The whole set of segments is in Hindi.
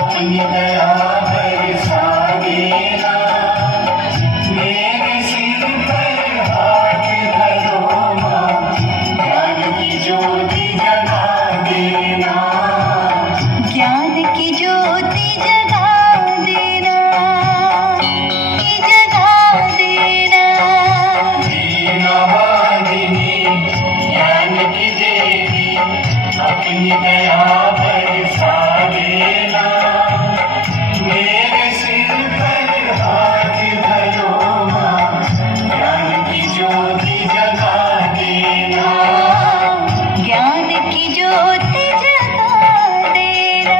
अपनी दया बरसा देना, मेरे सिर पर हाथ धरो माँ, ज्ञान की ज्योति जगा देना, ज्ञान की ज्योति जगा देना, जगा देना। दीनवादिनी ज्ञान की देवी, अपनी दया बरसा देना, मेरे सिर पर हाथ धरो माँ, ज्ञान की ज्योति जगा देना, ज्ञान की ज्योति जगा देना।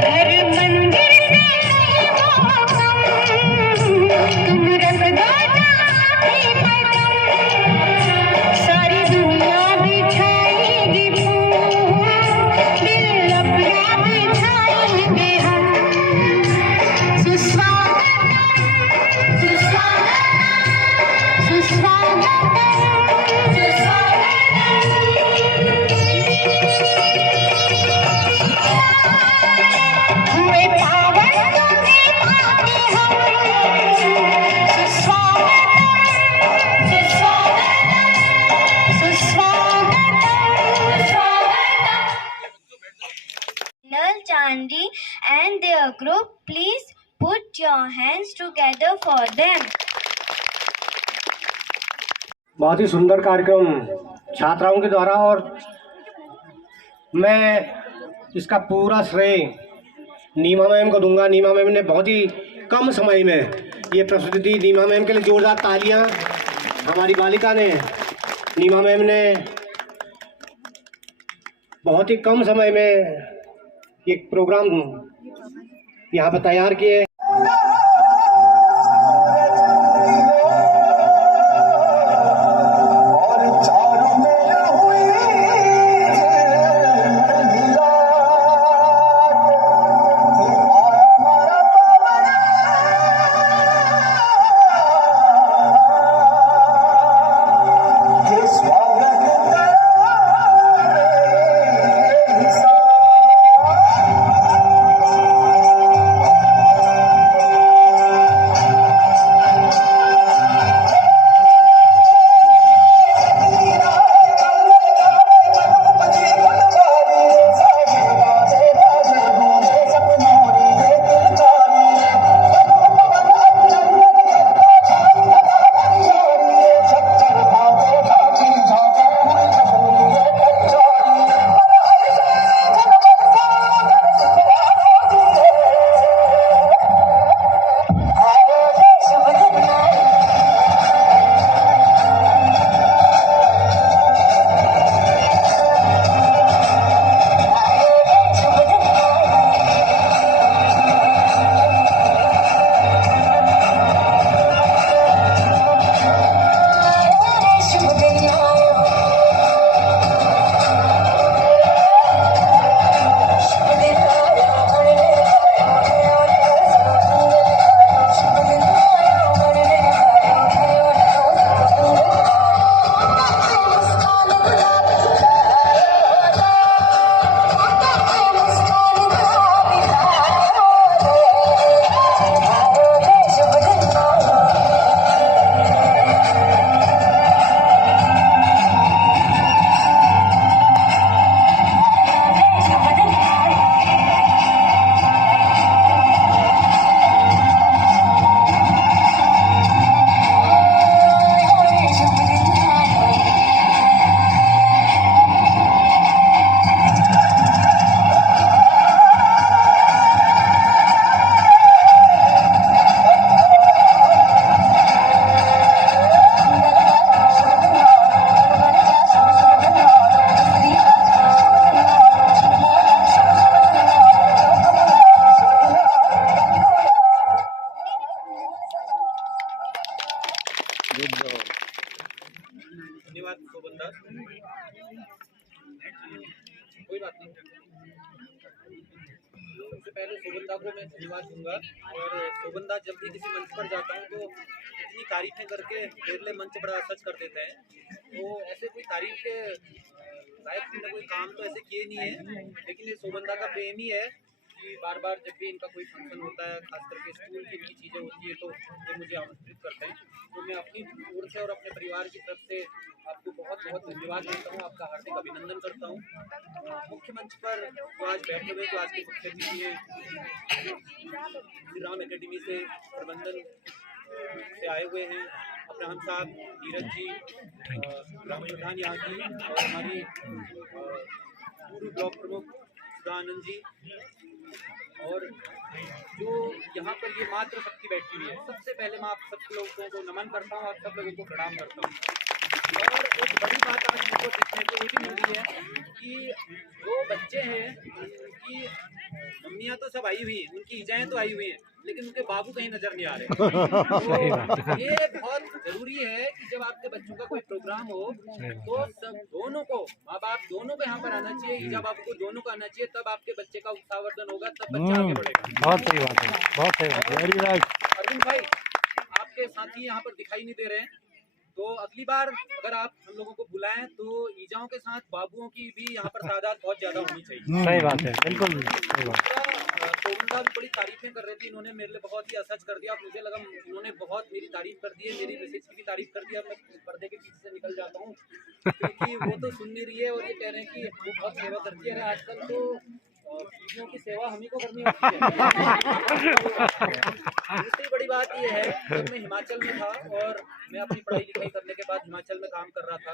घर मंदिर से नहीं मौसम, तुम रसदाता है मौसम। सारी दुनिया बिछाएगी फूल, दिल अपना बिछाएंगे हम। सुस्वागतम, सुस्वागतम, सुस्वागतम, हुए पावन तुम्हें पाते हम। सुस्वागतम, सुस्वागतम, सुस्वागतम, सुस्वागतम। Nal Chandi and their group, please put your hands together for them. बहुत ही सुंदर कार्यक्रम छात्राओं के द्वारा, और मैं इसका पूरा श्रेय नीमा मैम को दूंगा। नीमा मैम ने बहुत ही कम समय में ये प्रस्तुति दी। नीमा मैम के लिए जोरदार तालियां। हमारी बालिका ने, नीमा मैम ने बहुत ही कम समय में ये प्रोग्राम यहाँ पर तैयार किए। धन्यवाद शोभनदास, कोई बात नहीं। सबसे पहले शोभनदा को मैं धन्यवाद दूंगा। और शोभनदा जब भी किसी मंच पर जाता हूँ तो इतनी तारीफें करके मेरे लिए मंच बड़ा सच कर देते हैं। तो ऐसे कोई तारीफ के लायक मैंने कोई काम तो ऐसे किए नहीं है, लेकिन ये शोभनदा का प्रेम ही है कि बार बार जब भी इनका कोई फंक्शन होता है, खास करके स्कूल की इनकी चीज़ें होती है, तो ये मुझे आमंत्रित करते हैं। तो मैं अपनी ओर से और अपने परिवार की तरफ से आपको बहुत बहुत धन्यवाद देता हूँ, आपका हार्दिक अभिनंदन करता हूँ। मुख्य मंच पर तो आज बैठे हुए तो आज के मुख्य अतिथि हैं श्री राम एकेडमी से प्रबंधन से आए हुए हैं अब्राहम साहब, नीरज जी, ग्रामीण प्रधान यहाँ की, और हमारी पूर्व ब्लॉक प्रमुख सुधानंद जी, और जो यहाँ पर ये मात्र शक्ति बैठी हुई है। सबसे पहले मैं आप सब लोगों को नमन करता हूँ, आप सब लोगों को प्रणाम करता हूँ। और एक बड़ी बात आज मुझको देखने को ये भी मिल रही है कि जो बच्चे हैं उनकी मम्मियाँ तो सब आई हुई हैं, उनकी इजाएँ तो आई हुई हैं, लेकिन उनके बाबू कहीं नजर नहीं आ रहे। तो ये बहुत जरूरी है कि जब आपके बच्चों का कोई प्रोग्राम हो तो सब दोनों को, माँ बाप दोनों को यहाँ पर आना चाहिए, ईजा बाबू को दोनों को आना चाहिए, तब आपके बच्चे का उत्साहवर्धन होगा, तब बच्चा आगे बढ़ेगा। बहुत सही बात है, बहुत सही बात है, वेरी राइट। अरविंद भाई, आपके साथी यहाँ पर दिखाई नहीं दे रहे हैं, तो अगली बार अगर आप हम लोगों को बुलाएं तो ईजाओं के साथ बाबुओं की भी यहाँ पर तादाद बहुत ज्यादा होनी चाहिए। सही बात है, बिल्कुल सही बात। शोभनदा भी बड़ी तारीफें कर रहे थे, इन्होंने मेरे लिए बहुत ही असज कर दिया। मुझे लगा इन्होंने बहुत मेरी तारीफ कर दी है, मेरी मैसेज की भी तारीफ कर दी है। मैं पर्दे के पीछे से निकल जाता हूँ क्योंकि वो तो सुन नहीं रही है और ये कह रहे हैं कि वो बहुत सेवा करती है। आजकल तो बीवियों की सेवा हम ही को करनी होती है। दूसरी बड़ी बात ये है कि मैं हिमाचल में था और मैं अपनी पढ़ाई लिखाई करने के बाद हिमाचल में काम कर रहा था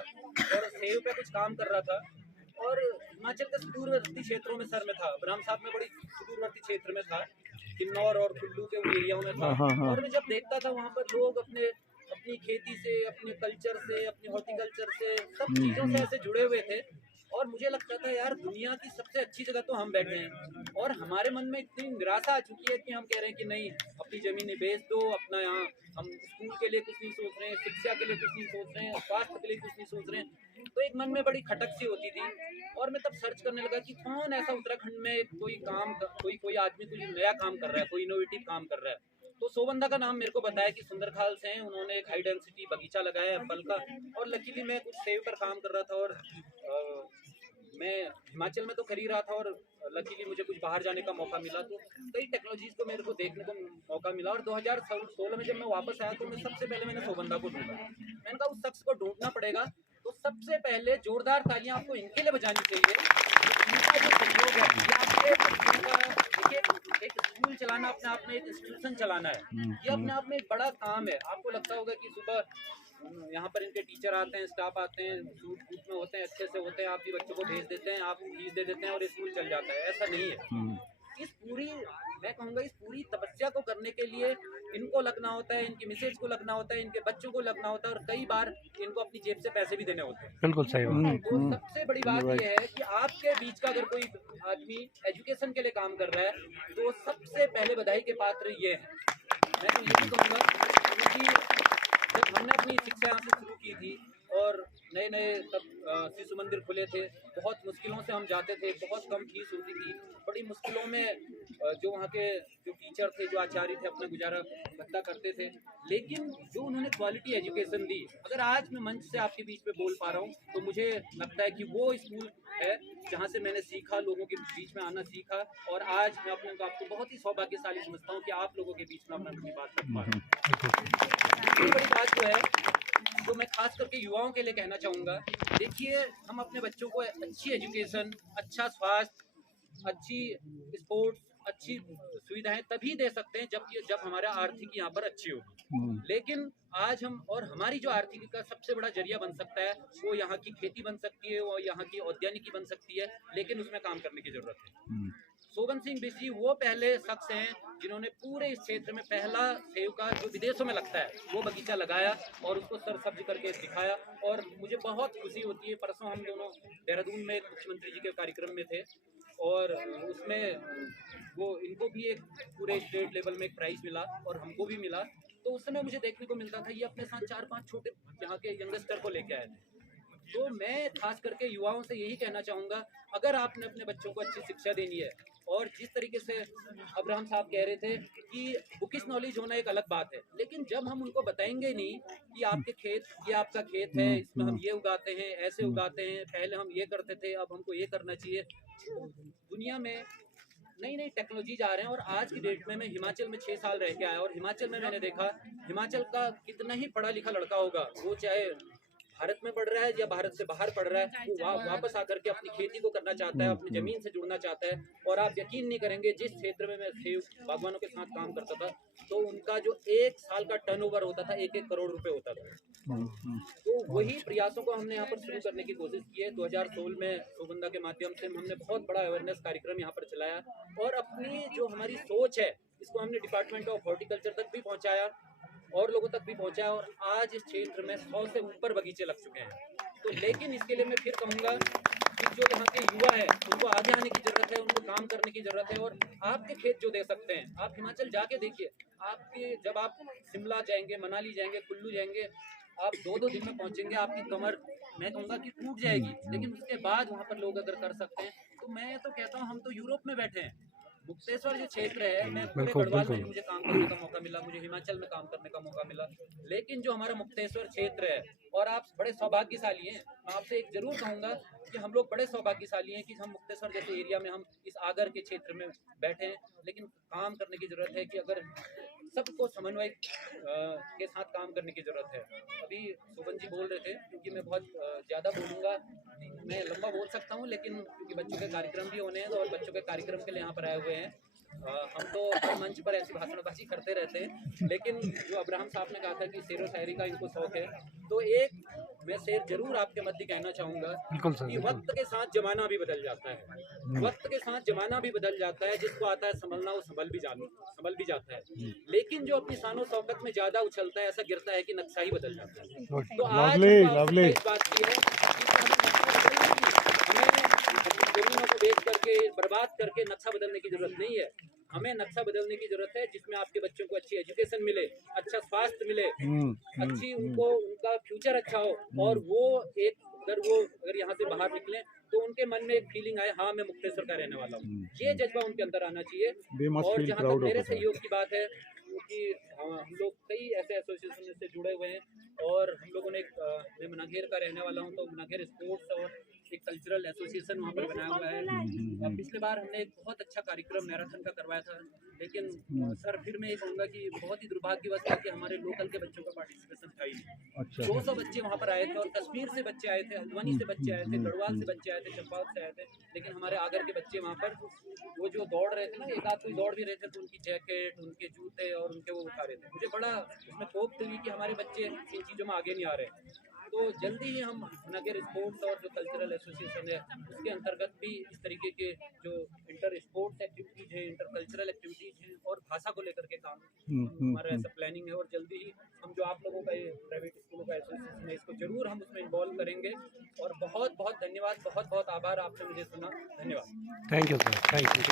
और सेव पे कुछ काम कर रहा था, और हिमाचल के सुदूरवर्ती क्षेत्रों में सर में था। ब्रह्म साहब में बड़ी सुदूरवर्ती क्षेत्र में था, किन्नौर और कुल्लू के उन एरियाओं में था। और मैं जब देखता था वहाँ पर लोग अपनी खेती से, अपने कल्चर से, अपने हॉर्टिकल्चर से, सब चीज़ों से ऐसे जुड़े हुए थे, और मुझे लगता था यार दुनिया की सबसे अच्छी जगह तो हम बैठे हैं, और हमारे मन में इतनी निराशा आ चुकी है कि हम कह रहे हैं कि नहीं, अपनी ज़मीनें बेच दो, अपना यहाँ हम स्कूल के लिए कुछ नहीं सोच रहे हैं, शिक्षा के लिए कुछ नहीं सोच रहे हैं, स्वास्थ्य के लिए कुछ नहीं सोच रहे हैं। तो एक मन में बड़ी खटक सी होती थी, और मैं तब सर्च करने लगा कि कौन ऐसा उत्तराखंड में कोई आदमी कोई नया काम कर रहा है, कोई इनोवेटिव काम कर रहा है। तो शोभनदा का नाम मेरे को बताया कि सुंदरखाल से हैं, उन्होंने एक हाई डेंसिटी बगीचा लगाया है फल का, और लकीली मैं कुछ सेव पर काम कर रहा था, और मैं हिमाचल में तो कर ही रहा था, और लकीली मुझे कुछ बाहर जाने का मौका मिला, तो कई टेक्नोलॉजीज को मेरे को देखने को मौका मिला। और 2016 में जब मैं वापस आया तो मैं सबसे पहले मैंने शोभनदा को ढूंढा। मैंने कहा उस शख्स को ढूंढना पड़ेगा, तो सबसे पहले जोरदार तालियां आपको इनके लिए बजानी चाहिए। इनका जो सहयोग है, ये आपके एक स्कूल चलाना अपने आप में, एक इंस्टीट्यूशन चलाना है, ये अपने आप में एक बड़ा काम है। आपको लगता होगा कि सुबह यहाँ पर इनके टीचर आते हैं, स्टाफ आते हैं, सूट बूट में होते हैं, अच्छे से होते हैं, आप भी बच्चों को भेज देते हैं, आप फीस दे देते हैं और स्कूल चल जाता है, ऐसा नहीं है। मैं कहूँगा इस पूरी तपस्या को करने के लिए इनको लगना होता है, इनकी मिसेज को लगना होता है, इनके बच्चों को लगना होता है, और कई बार इनको अपनी जेब से पैसे भी देने होते हैं। बिल्कुल सही बात। तो सबसे बड़ी बात यह है कि आपके बीच का अगर कोई आदमी एजुकेशन के लिए काम कर रहा है तो सबसे पहले बधाई के पात्र ये हैं। मैं तो यही कहूँगा, क्योंकि जब हमने अपनी शिक्षा यहाँ से शुरू की थी और नए तब शिशु मंदिर खुले थे, बहुत मुश्किलों से हम जाते थे, बहुत कम फीस होती थी, बड़ी मुश्किलों में जो वहाँ के जो टीचर थे, जो आचार्य थे, अपना गुजारा भत्ता करते थे, लेकिन जो उन्होंने क्वालिटी एजुकेशन दी। अगर आज मैं मंच से आपके बीच में बोल पा रहा हूँ तो मुझे लगता है कि वो स्कूल है जहाँ से मैंने सीखा, लोगों के बीच में आना सीखा, और आज मैं अपने को आपको बहुत ही सौभाग्यशाली समझता हूँ कि आप लोगों के बीच में अपनी बात कर पा रहा हूँ। बड़ी बात जो है जो मैं खास करके युवाओं के लिए कहना चाहूँगा, देखिए हम अपने बच्चों को अच्छी एजुकेशन, अच्छा स्वास्थ्य, अच्छी स्पोर्ट्स, अच्छी सुविधाएं तभी दे सकते हैं जब हमारा आर्थिक यहाँ पर अच्छी होगी। लेकिन आज हम, और हमारी जो आर्थिक का सबसे बड़ा जरिया बन सकता है वो यहाँ की खेती बन सकती है, वो यहाँ की औद्यानिकी बन सकती है, लेकिन उसमें काम करने की जरूरत है। शोभन सिंह बिष्ट जी वो पहले शख्स हैं जिन्होंने पूरे इस क्षेत्र में पहला सेव का जो विदेशों में लगता है वो बगीचा लगाया और उसको सरसब्ज करके दिखाया, और मुझे बहुत खुशी होती है। परसों हम दोनों देहरादून में मुख्यमंत्री जी के कार्यक्रम में थे, और उसमें वो इनको भी एक पूरे स्टेट लेवल में एक प्राइज मिला और हमको भी मिला। तो उस समय मुझे देखने को मिलता था ये अपने साथ 4-5 छोटे यहाँ के यंगस्टर को लेके आए थे। तो मैं खास करके युवाओं से यही कहना चाहूँगा, अगर आपने अपने बच्चों को अच्छी शिक्षा देनी है और जिस तरीके से अब्राहम साहब कह रहे थे कि बुकिश नॉलेज होना एक अलग बात है, लेकिन जब हम उनको बताएंगे नहीं कि आपके खेत, ये आपका खेत है, इसमें हम ये उगाते हैं, ऐसे उगाते हैं, पहले हम ये करते थे, अब हमको ये करना चाहिए। दुनिया में नई नई टेक्नोलॉजी आ रहे हैं और आज की डेट में मैं हिमाचल में 6 साल रह के आया और हिमाचल में मैंने देखा हिमाचल का कितना ही पढ़ा लिखा लड़का होगा, वो चाहे भारत में पढ़ रहा है या भारत से बाहर पढ़ रहा है, वो वापस आकर के अपनी खेती को करना चाहता है, अपनी जमीन से जुड़ना चाहता है। और आप यकीन नहीं करेंगे, जिस क्षेत्र में मैं सेब बागवानों के साथ काम करता था तो उनका जो 1 साल का टर्नओवर होता था 1-1 करोड़ रुपए होता था। तो वही प्रयासों को हमने यहाँ पर शुरू करने की कोशिश की है। 2016 में सुगंधा के माध्यम से हमने बहुत बड़ा अवेयरनेस कार्यक्रम यहाँ पर चलाया और अपनी जो हमारी सोच है इसको हमने डिपार्टमेंट ऑफ हॉर्टिकल्चर तक भी पहुँचाया और लोगों तक भी पहुंचाया और आज इस क्षेत्र में 100 से ऊपर बगीचे लग चुके हैं। तो लेकिन इसके लिए मैं फिर कहूँगा कि जो यहाँ के युवा है उनको आगे आने की जरूरत है, उनको काम करने की जरूरत है। और आपके खेत जो दे सकते हैं, आप हिमाचल जाके देखिए, आपके जब आप शिमला जाएंगे, मनाली जाएंगे, कुल्लू जाएंगे, आप 2-2 दिन में पहुंचेंगे, आपकी कमर मैं कहूँगा कि टूट जाएगी। लेकिन उसके बाद वहाँ पर लोग अगर कर सकते हैं तो मैं तो कहता हूँ हम तो यूरोप में बैठे हैं। मुक्तेश्वर जो क्षेत्र है, मैं पूरे गढ़वाल में मुझे काम करने का मौका मिला, मुझे हिमाचल में काम करने का मौका मिला, लेकिन जो हमारा मुक्तेश्वर क्षेत्र है, और आप बड़े सौभाग्यशाली हैं, मैं आपसे एक जरूर कहूँगा कि हम लोग बड़े सौभाग्यशाली हैं कि हम मुक्तेश्वर जैसे एरिया में हम इस आगर के क्षेत्र में बैठे हैं। लेकिन काम करने की जरूरत है कि अगर सबको समन्वय के साथ काम करने की जरूरत है। अभी सुबन जी बोल रहे थे, क्योंकि मैं बहुत ज़्यादा बोलूँगा, मैं लंबा बोल सकता हूँ, लेकिन क्योंकि बच्चों के कार्यक्रम भी होने हैं और बच्चों के कार्यक्रम के लिए यहाँ पर आए हुए हैं। हम तो हर मंच पर ऐसी भाषणबाजी करते रहते हैं, लेकिन जो अब्राहम साहब ने कहा था कि शेरो शायरी का इनको शौक है, तो एक मैं शेर जरूर आपके मध्य कहना चाहूँगा कि वक्त के साथ जमाना भी बदल जाता है, वक्त के साथ जमाना भी बदल जाता है। जिसको आता है संभलना वो संभल भी जाता है, लेकिन जो अपनी शानो शौकत में ज्यादा उछलता है, ऐसा गिरता है कि नक्शा ही बदल जाता है। तो आज इस बात की है कि जमीनों को बेच करके बर्बाद करके नक्शा बदलने की जरूरत नहीं है। हमें नक्शा बदलने की जरूरत है जिसमें आपके बच्चों को अच्छी एजुकेशन मिले, अच्छा स्वास्थ्य मिले, अच्छी उनका फ्यूचर अच्छा हो, और वो अगर यहाँ से बाहर निकले तो उनके मन में एक फीलिंग आए, हाँ मैं मुक्तेश्वर का रहने वाला हूँ, ये जज्बा उनके अंदर आना चाहिए। और जहाँ तक मेरे सहयोग की बात है, क्योंकि हम लोग कई ऐसे एसोसिएशन से जुड़े हुए हैं और हम लोगों ने मैं मनाघेर का रहने वाला हूँ, तो मनाघेर स्पोर्ट्स और एक कल्चरल एसोसिएशन वहाँ पर बनाया हुआ है। पिछले बार हमने एक बहुत अच्छा कार्यक्रम मैराथन का करवाया था, लेकिन सर फिर मैं ये कहूँगा कि बहुत ही दुर्भाग्यवश है कि हमारे लोकल के बच्चों का पार्टिसिपेशन था ही नहीं। 200 बच्चे वहाँ पर आए थे और कश्मीर से बच्चे आए थे, हल्द्वानी से बच्चे आए थे, गढ़वाल से बच्चे आए थे, चंपावत से आए थे, लेकिन हमारे आगर के बच्चे वहाँ पर वो जो दौड़ रहे थे ना, एक आध कोई दौड़ भी रहे थे, तो उनकी जैकेट, उनके जूते और उनके वो उठा रहे थे। मुझे बड़ा उसमें खोफ हुई कि हमारे बच्चे इन चीज़ों में आगे नहीं आ रहे। तो जल्दी ही हम नगर स्पोर्ट्स और जो कल्चरल एसोसिएशन है उसके अंतर्गत भी इस तरीके के जो इंटर स्पोर्ट्स एक्टिविटीज है, इंटर कल्चरल एक्टिविटीज हैं और भाषा को लेकर के काम हमारा ऐसा प्लानिंग है। और जल्दी ही हम जो आप लोगों का ये प्राइवेट स्कूलों का एसोसिएशन है, इसको जरूर हम उसमें इन्वॉल्व करेंगे। और बहुत बहुत धन्यवाद, बहुत बहुत आभार, आपने मुझे सुना, धन्यवाद। Thank you sir, thank you.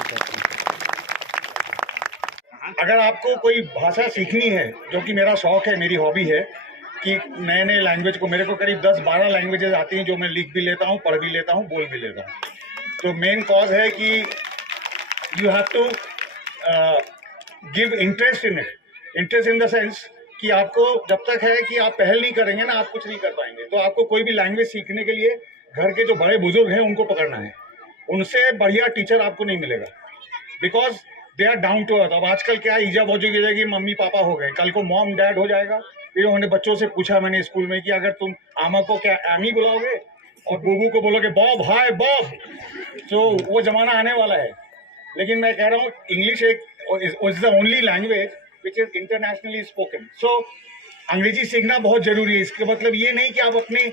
अगर आपको कोई भाषा सीखनी है, जो कि मेरा शौक है, मेरी हॉबी है कि नए नए लैंग्वेज को, मेरे को करीब 10-12 लैंग्वेजेस आती हैं जो मैं लिख भी लेता हूँ, पढ़ भी लेता हूँ, बोल भी लेता हूँ। तो मेन कॉज है कि you have to give interest in it. Interest in the sense कि आपको जब तक है कि आप पहल नहीं करेंगे ना, आप कुछ नहीं कर पाएंगे। तो आपको कोई भी लैंग्वेज सीखने के लिए घर के जो बड़े बुजुर्ग हैं उनको पकड़ना है, उनसे बढ़िया टीचर आपको नहीं मिलेगा, because they are down to earth. अब आजकल क्या ईजा बोझ की जाएगी, मम्मी पापा हो गए, कल को मॉम डैड हो जाएगा। फिर उन्होंने बच्चों से पूछा मैंने स्कूल में कि अगर तुम आमा को क्या आमी बुलाओगे और बूबू को बोलोगे बॉब, हाय बॉब, तो वो जमाना आने वाला है। लेकिन मैं कह रहा हूँ इंग्लिश एक is the only language which is internationally spoken. So अंग्रेजी सीखना बहुत जरूरी है। इसका मतलब ये नहीं कि आप अपने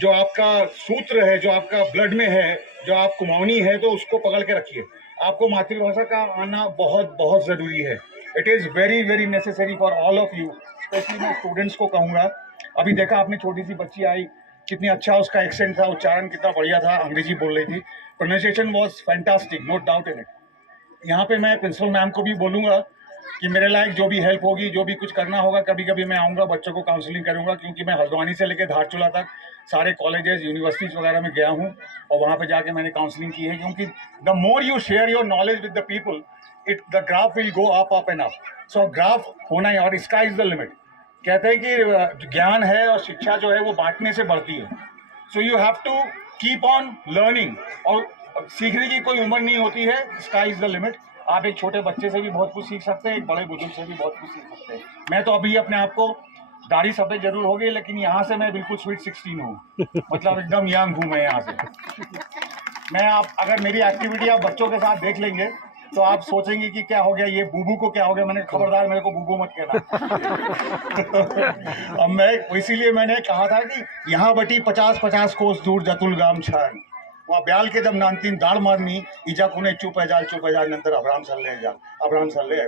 जो आपका सूत्र है, जो आपका ब्लड में है, जो आप कुमाऊनी है, तो उसको पकड़ के रखिए। आपको मातृभाषा का आना बहुत बहुत ज़रूरी है। It is very very necessary for all of you. Specially मैं स्टूडेंट्स को कहूँगा, अभी देखा आपने छोटी सी बच्ची आई, कितनी अच्छा उसका एक्सेंट था, उच्चारण कितना बढ़िया था, अंग्रेजी बोल रही थी, pronunciation was fantastic, no doubt in it. यहाँ पे मैं प्रिंसिपल मैम को भी बोलूँगा कि मेरे लायक जो भी हेल्प होगी, जो भी कुछ करना होगा, कभी कभी मैं आऊँगा, बच्चों को काउंसलिंग करूँगा, क्योंकि मैं हल्द्वानी से लेकर धारचूला तक सारे कॉलेजेस, यूनिवर्सिटीज़ वगैरह में गया हूँ और वहाँ पे जाके मैंने काउंसलिंग की है, क्योंकि the more you share your knowledge with the people, the graph will go up and up. So graph होना है, और स्काई इज द लिमिट। कहते हैं कि ज्ञान है और शिक्षा जो है वो बांटने से बढ़ती है। So you have to keep on learning, और सीखने की कोई उम्र नहीं होती है, स्काई इज द लिमिट। आप एक छोटे बच्चे से भी बहुत कुछ सीख सकते हैं, एक बड़े बुजुर्ग से भी बहुत कुछ सीख सकते हैं। मैं तो अभी अपने आप को, दाढ़ी सफ़ेद जरूर हो गई, लेकिन यहाँ से मैं बिल्कुल स्वीट 16 हूँ, मतलब एकदम यंग हूँ मैं यहाँ से। मैं आप अगर मेरी एक्टिविटी आप बच्चों के साथ देख लेंगे तो आप सोचेंगे कि क्या हो गया, ये बूबू को क्या हो गया। मैंने खबरदार, मेरे को बूबू मत कहना। अब मैं इसीलिए मैंने कहा था कि यहाँ बटी 50-50 कोस दूर जतुल गाम छान, वहाँ ब्याल के जब नानतीन दाड़ मारनी ईजा कुने चुप है जाल नंतर अब्राम सल्ले है।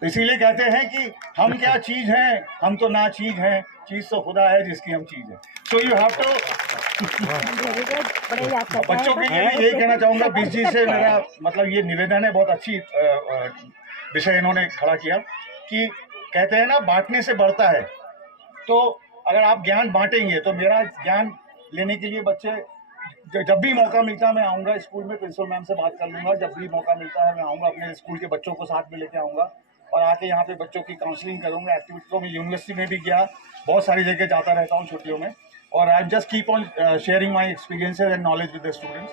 तो इसीलिए कहते हैं कि हम क्या चीज़ हैं, हम तो ना चीज़ हैं, चीज़ तो खुदा है जिसकी हम चीज़ है। So you have to. बच्चों के लिए मैं यही कहना चाहूँगा, बीस जी से मेरा मतलब ये निवेदन है, बहुत अच्छी विषय इन्होंने खड़ा किया कि कहते हैं ना बांटने से बढ़ता है। तो अगर आप ज्ञान बांटेंगे तो मेरा ज्ञान लेने के लिए बच्चे, जब भी मौका मिलता है मैं आऊँगा स्कूल में, प्रिंसिपल मैम से बात कर लूँगा, जब भी मौका मिलता है मैं आऊँगा, अपने स्कूल के बच्चों को साथ में लेके आऊँगा और आके यहाँ पे बच्चों की काउंसलिंग करूँगा। एक्टिविटी तो मैं यूनिवर्सिटी में भी गया, बहुत सारी जगह जाता रहता हूँ छुट्टियों में, और I just keep on sharing my experiences and knowledge with the students.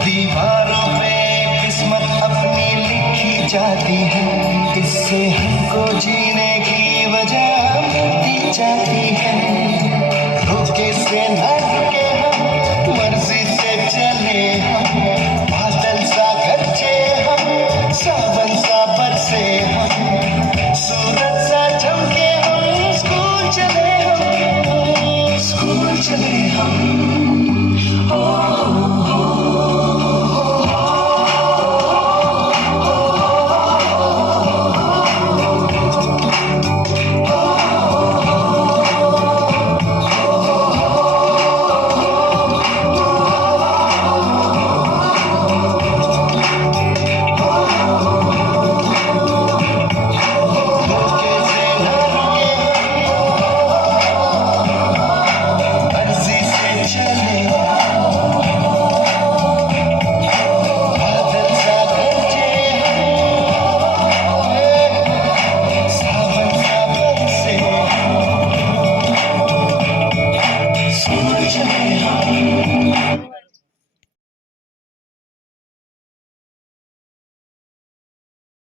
दीवारों पे किस्मत अपनी लिखी जाती है, इससे हमको जीने की वजह मिलती जाती